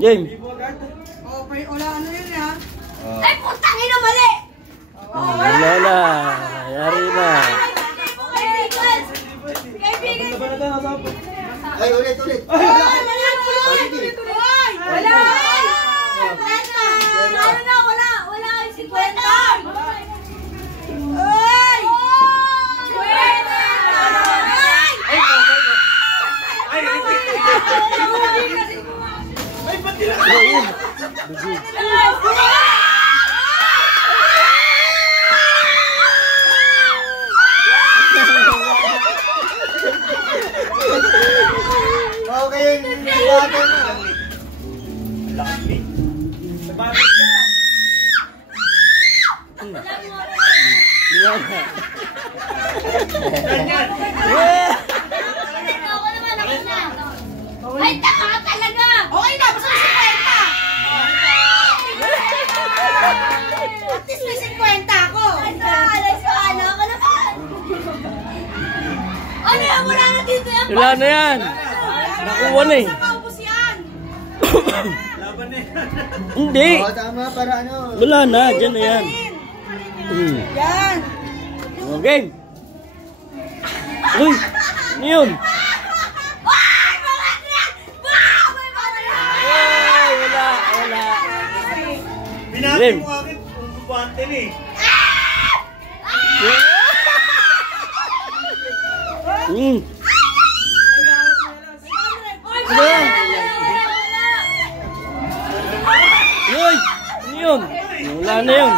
Game. Oh, wala ano yun ha? Ay, putang ina, mali! Wala na. Yari na. Kaibigan! Ay, ulit. Wala! Wala yung 50! Ay! Ay, ba't nila? Okay, bata na. Laki. Sabagay ka. Ay, taka ka talaga! Okay na, basta may 50! At least may 50 ako! Ano ka naman? Ano yan? Wala na dito yan! Wala na yan. Nakuha na eh. Sa maubos yan! Laban na yan. Hindi. Oo, tama, para ano. Wala na. Diyan na yan. Yan! Okay. Uy. Ano yun? Wala. Binati mo akin. Bumubante na eh. Uy. Ano yun? Wala na yun.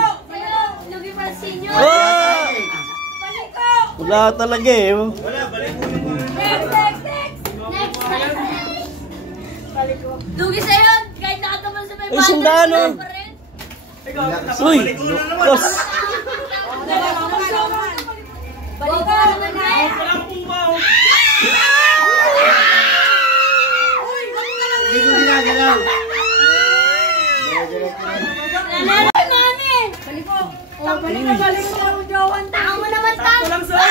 Wala talaga eh. Wala, balik mo yung mga. Dugi sa yun! Kahit nakataman sa may Ay, sandaan, oh. Ikaw, Uy. balik mo na naman. Los. Balik ka naman na! Wala akong baho. Hindi ko ginagalaw. Nanalo, mami! Balik ko! Oh, balik ka! Jowan, tao mo naman, tao! Ito lang sa.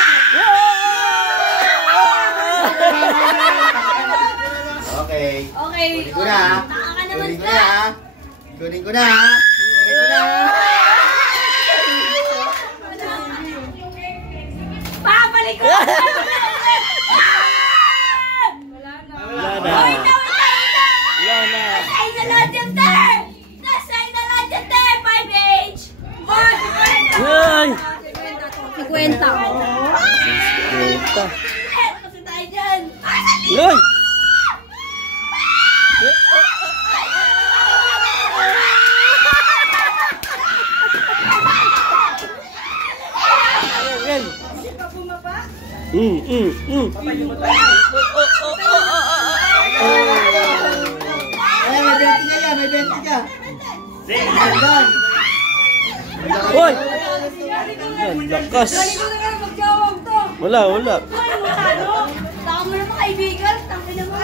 Okay. Okay. Kunin ko na, ha? Taka ka naman Kunin ko ka! na, ha? Kunin ko na, ha? Kunin ko na, ha? Babalik ko! Wala na. Wala na. Nasay na lahat yan, te! Nasay na lahat yan, te! 5H! Ay. 50! Puta. Kasi tayo dyan! Uy. Ayan. Ay, may 20 ka yan, may 20 ka. Hanggang. Uy. Lakas. Wala. Taka mo naman, kaibigan! Taka naman!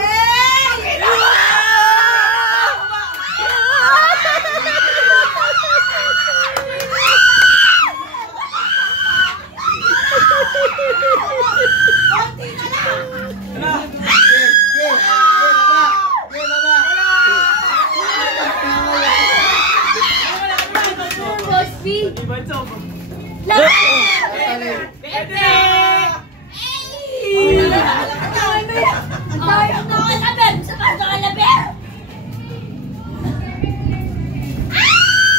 Boss B!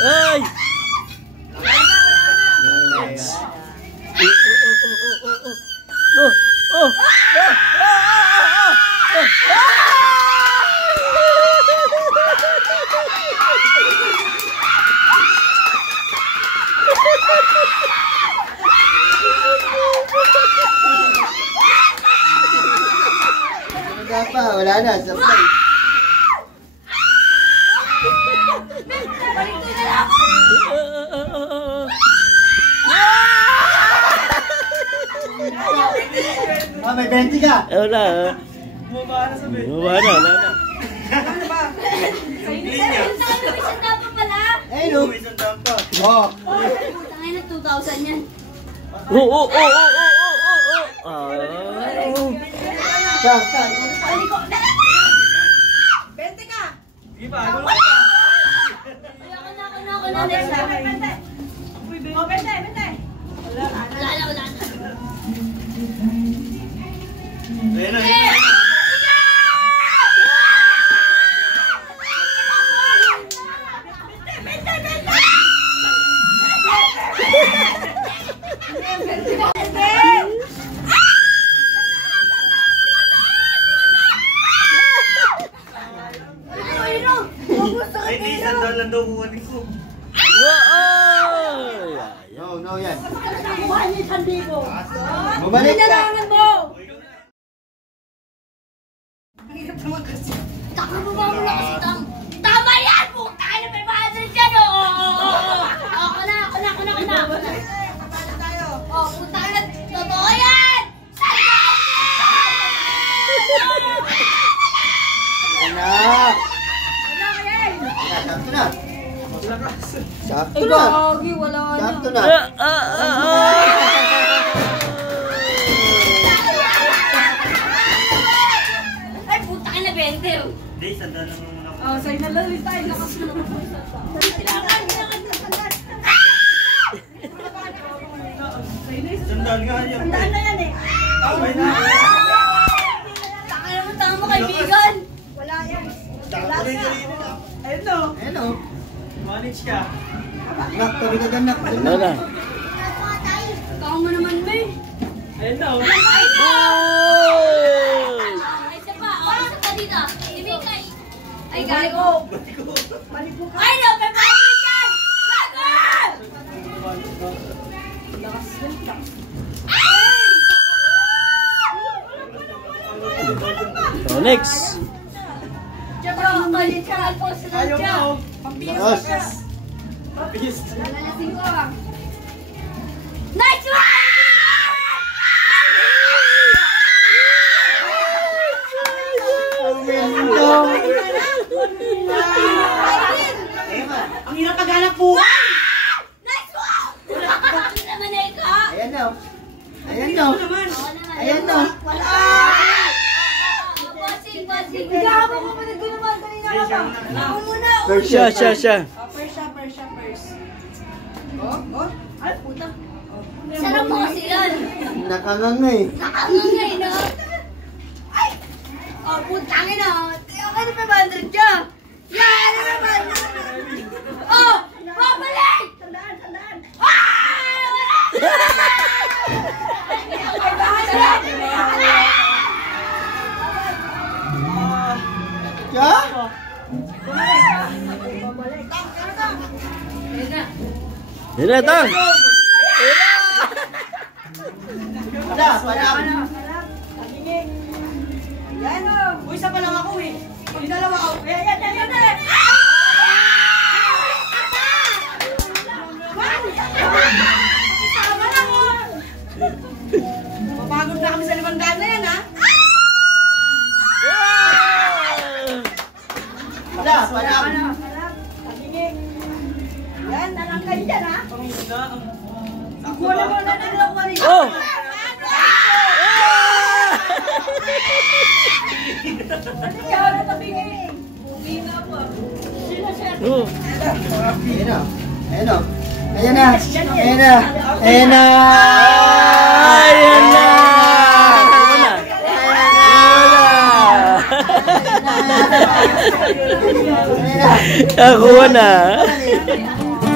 Ay. Wala na, sabay. May 20 ka. Wala. Bumaba na sabi. Wala na. Eh, no. May isang daan pa. Oh. Tangay na 2,000 yan. Oo. Saan? 20 ka! Ako na. Next na. Oh, bente. Wala na. Ayan na. Ay, di, sandal lang daw kukunin ko. No, yan. Nakuha niya 1,000. Bumalik ka. Kailangan mo! Taka mo ba mo na kasi tama yan! Puta ka na may bahasan dyan! Ako na. Oh, puta ka na! Totoo yan! Anak! Sakto na. Gagi, wala na. Sakto na. Ay, puta ka na 20. Di, sandal lang muna ako. Oh, sa'yo na lang tayo. Lakas mo naman po. Sandal nga yan. Tandaan na yan eh. Away na. Taka naman tama kaibigan. Wala yan. Tako rin kanina. Ayan o. Manage ka. Anak, tabi ka ganak. Wala na. Taka mo naman, May. Ayun na. Ay, na! Oy! Isa pa dito. Ibigay. Ay, gago. Ay, no, may bagay dyan! Gago! So, next. Tsaka, kalit ka po sa nandiyan. Lakas. Lalasin ko ah. Nice one! Ang hirap paghanap buhay. Nice one! Ano naman na ikaw? Ayan na. Ayan na. Ayan na. Bossing. Igama ko pa naggunaman kanina ka pa. Ako muna. Siya. Ay, puta. Sarap mo kasi yan. Nakangangay. Nakangangay, no? Ay! Oh, putangin na. Okay na 500 ka. Yan, ano naman? Oh! Babalik! Tandaan. Siya? Yan na, tang. Wala. Yan. Uy, isa pa lang ako eh. Yung dalawa ako. Yan. Sama lang oh. Mapagod na kami sa 500 na yan ha. Wala. Yan, nalang kayo dyan ha. Ako na mo na nalawa rin. Oh! Ikaw na tabingin. Uwi na po. Oh! Ayan na. Ayan na. Ayan na. Ayan na. Ayan na. Ayan na! Nakuha na. Ayan na.